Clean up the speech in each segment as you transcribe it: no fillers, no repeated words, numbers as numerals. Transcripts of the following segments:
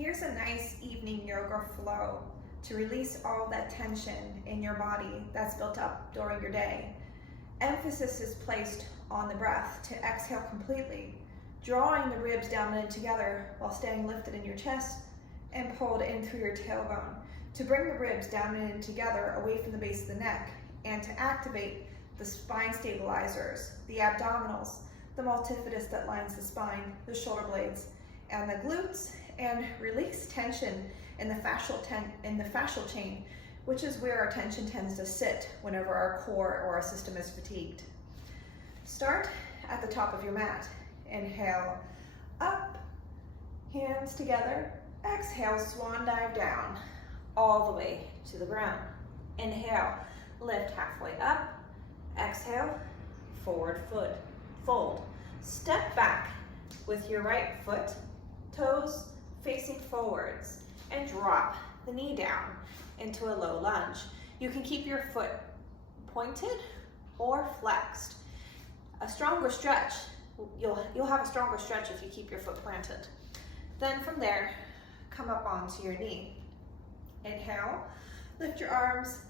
Here's a nice evening yoga flow to release all that tension in your body that's built up during your day. Emphasis is placed on the breath to exhale completely, drawing the ribs down and in together while staying lifted in your chest and pulled in through your tailbone to bring the ribs down and in together away from the base of the neck and to activate the spine stabilizers, the abdominals, the multifidus that lines the spine, the shoulder blades, and the glutes, and release tension in the fascial chain, which is where our tension tends to sit whenever our core or our system is fatigued. Start at the top of your mat. Inhale, up, hands together. Exhale, swan dive down, all the way to the ground. Inhale, lift halfway up. Exhale, forward foot, fold. Step back with your right foot, toes facing forwards, and drop the knee down into a low lunge. You can keep your foot pointed or flexed. A stronger stretch, you'll have a stronger stretch if you keep your foot planted. Then from there, come up onto your knee. Inhale, lift your arms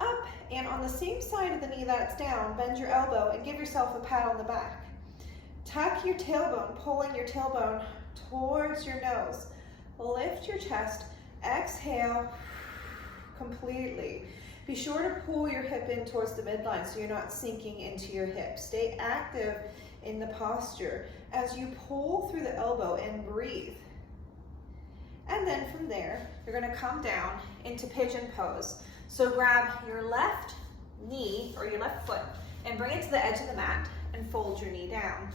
up, and on the same side of the knee that's down, bend your elbow and give yourself a pat on the back. Tuck your tailbone, pulling your tailbone towards your nose. Lift your chest, exhale completely. Be sure to pull your hip in towards the midline so you're not sinking into your hips. Stay active in the posture as you pull through the elbow and breathe. And then from there, you're gonna come down into pigeon pose. So grab your left knee or your left foot and bring it to the edge of the mat and fold your knee down.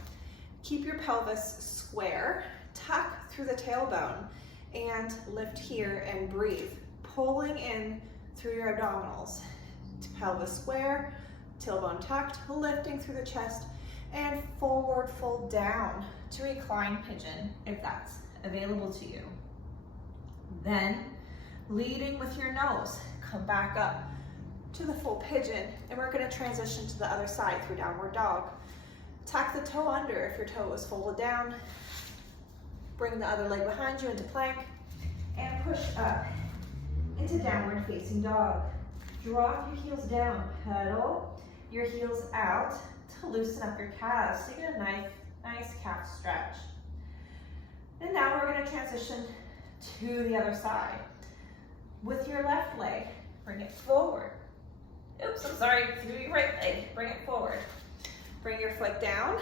Keep your pelvis square, tuck through the tailbone, and lift here and breathe. Pulling in through your abdominals. Pelvis square, tailbone tucked, lifting through the chest, and forward fold down to recline pigeon if that's available to you. Then, leading with your nose, come back up to the full pigeon, and we're gonna transition to the other side through downward dog. Tuck the toe under if your toe is folded down. Bring the other leg behind you into plank, and push up into downward facing dog. Drop your heels down, pedal your heels out to loosen up your calves. So you get a nice calf stretch. And now we're gonna transition to the other side. With your left leg, bring it forward. Oops, I'm sorry, through your right leg, bring it forward. Bring your foot down,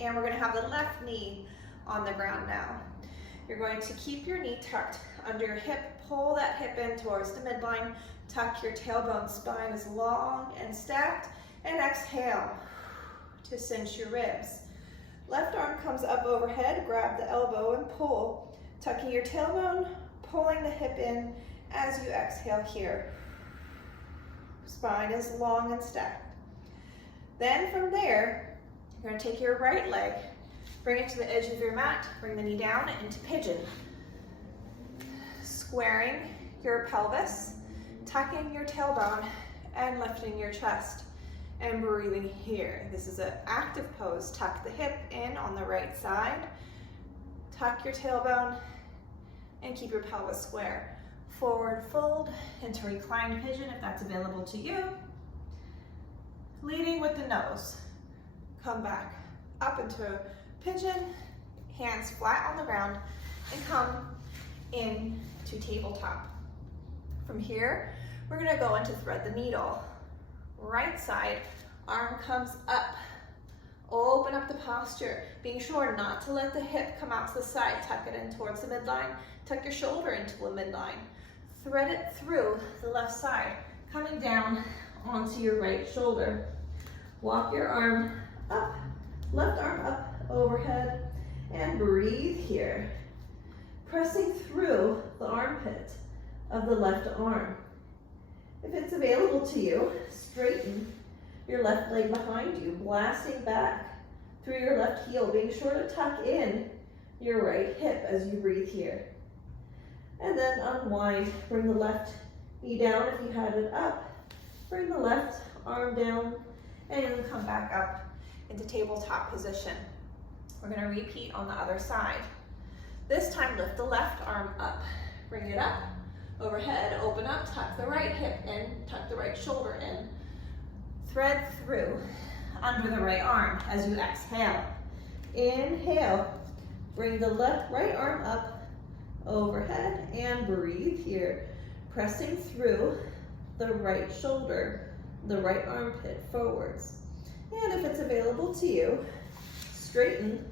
and we're gonna have the left knee on the ground now. You're going to keep your knee tucked under your hip, pull that hip in towards the midline, tuck your tailbone, spine is long and stacked, and exhale to cinch your ribs. Left arm comes up overhead, grab the elbow and pull, tucking your tailbone, pulling the hip in as you exhale here. Spine is long and stacked. Then from there, you're going to take your right leg, bring it to the edge of your mat, bring the knee down into pigeon. Squaring your pelvis, tucking your tailbone, and lifting your chest, and breathing here. This is an active pose. Tuck the hip in on the right side, tuck your tailbone, and keep your pelvis square. Forward fold into reclined pigeon if that's available to you. Leading with the nose. Come back up into pigeon, hands flat on the ground, and come in to tabletop. From here, we're gonna go into thread the needle. Right side, arm comes up. Open up the posture, being sure not to let the hip come out to the side. Tuck it in towards the midline. Tuck your shoulder into the midline. Thread it through the left side, coming down onto your right shoulder. Walk your arm up, left arm up overhead, and breathe here. Pressing through the armpit of the left arm. If it's available to you, straighten your left leg behind you, blasting back through your left heel, being sure to tuck in your right hip as you breathe here. And then unwind, bring the left knee down if you had it up, bring the left arm down, and then come back up into tabletop position. We're gonna repeat on the other side. This time, lift the left arm up. Bring it up, overhead, open up, tuck the right hip in, tuck the right shoulder in. Thread through under the right arm as you exhale. Inhale, bring the right arm up, overhead, and breathe here. Pressing through the right shoulder, the right armpit forwards. And if it's available to you, straighten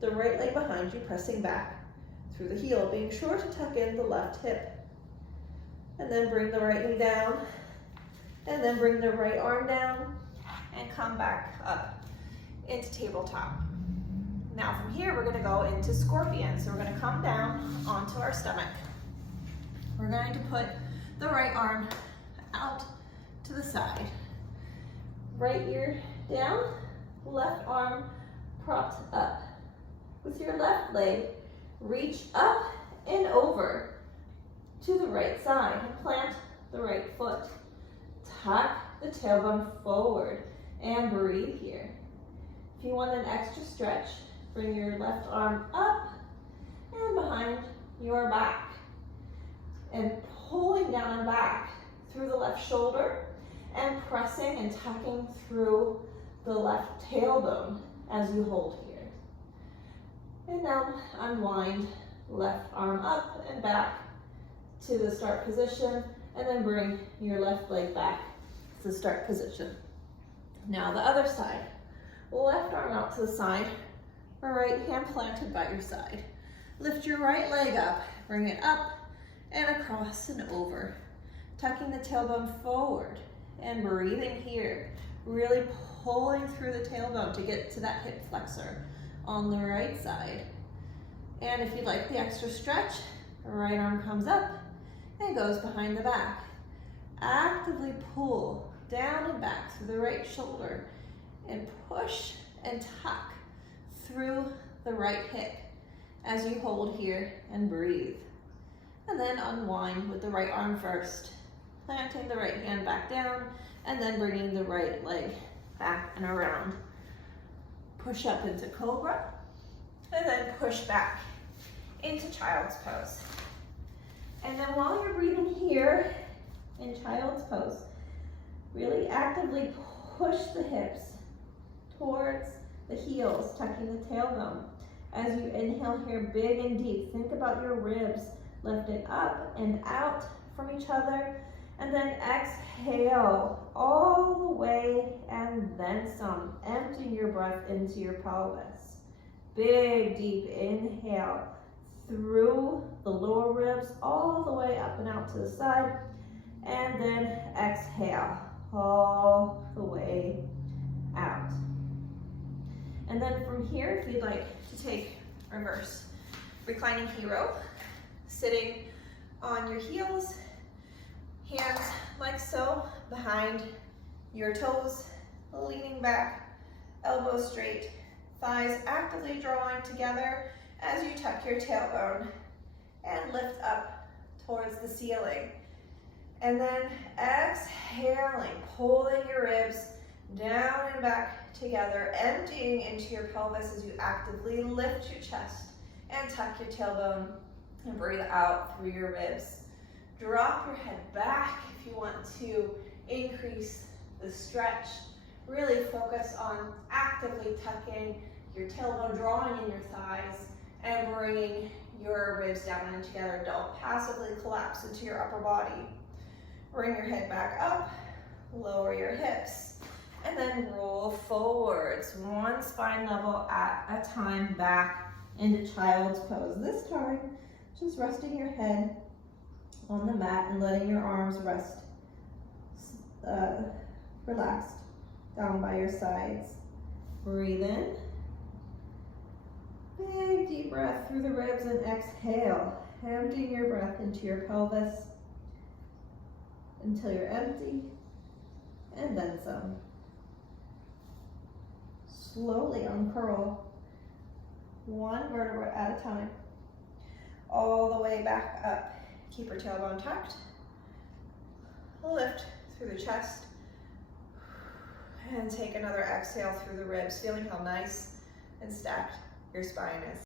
the right leg behind you, pressing back through the heel, being sure to tuck in the left hip. And then bring the right knee down, and then bring the right arm down, and come back up into tabletop. Now from here, we're gonna go into scorpion. So we're gonna come down onto our stomach. We're going to put the right arm out to the side. Right ear down, left arm propped up. With your left leg, reach up and over to the right side and plant the right foot. Tuck the tailbone forward and breathe here. If you want an extra stretch, bring your left arm up and behind your back and pulling down and back through the left shoulder and pressing and tucking through the left tailbone as you hold here. And now unwind, left arm up and back to the start position, and then bring your left leg back to the start position. Now the other side. Left arm out to the side, right hand planted by your side. Lift your right leg up, bring it up and across and over. Tucking the tailbone forward and breathing here. Really pulling through the tailbone to get to that hip flexor on the right side. And if you'd like the extra stretch, the right arm comes up and goes behind the back. Actively pull down and back through the right shoulder and push and tuck through the right hip as you hold here and breathe. And then unwind with the right arm first, planting the right hand back down and then bringing the right leg back and around. Push up into cobra and then push back into child's pose. And then while you're breathing here in child's pose, really actively push the hips towards the heels, tucking the tailbone. As you inhale here big and deep, think about your ribs lifted up and out from each other. And then exhale all the way and then some. Empty your breath into your pelvis. Big, deep inhale through the lower ribs all the way up and out to the side. And then exhale all the way out. And then from here, if you'd like to take reverse reclining hero, sitting on your heels, hands like so behind your toes, leaning back, elbows straight, thighs actively drawing together as you tuck your tailbone and lift up towards the ceiling. And then exhaling, pulling your ribs down and back together, emptying into your pelvis as you actively lift your chest and tuck your tailbone and breathe out through your ribs. Drop your head back if you want to increase the stretch. Really focus on actively tucking your tailbone, drawing in your thighs, and bringing your ribs down and together. Don't passively collapse into your upper body. Bring your head back up, lower your hips, and then roll forwards, one spine level at a time back into child's pose. This time, just resting your head on the mat and letting your arms rest relaxed down by your sides. Breathe in. Big deep breath through the ribs and exhale. Emptying your breath into your pelvis until you're empty, and then some. Slowly uncurl, one vertebra at a time, all the way back up. Keep your tailbone tucked. Lift through the chest, and take another exhale through the ribs, feeling how nice and stacked your spine is.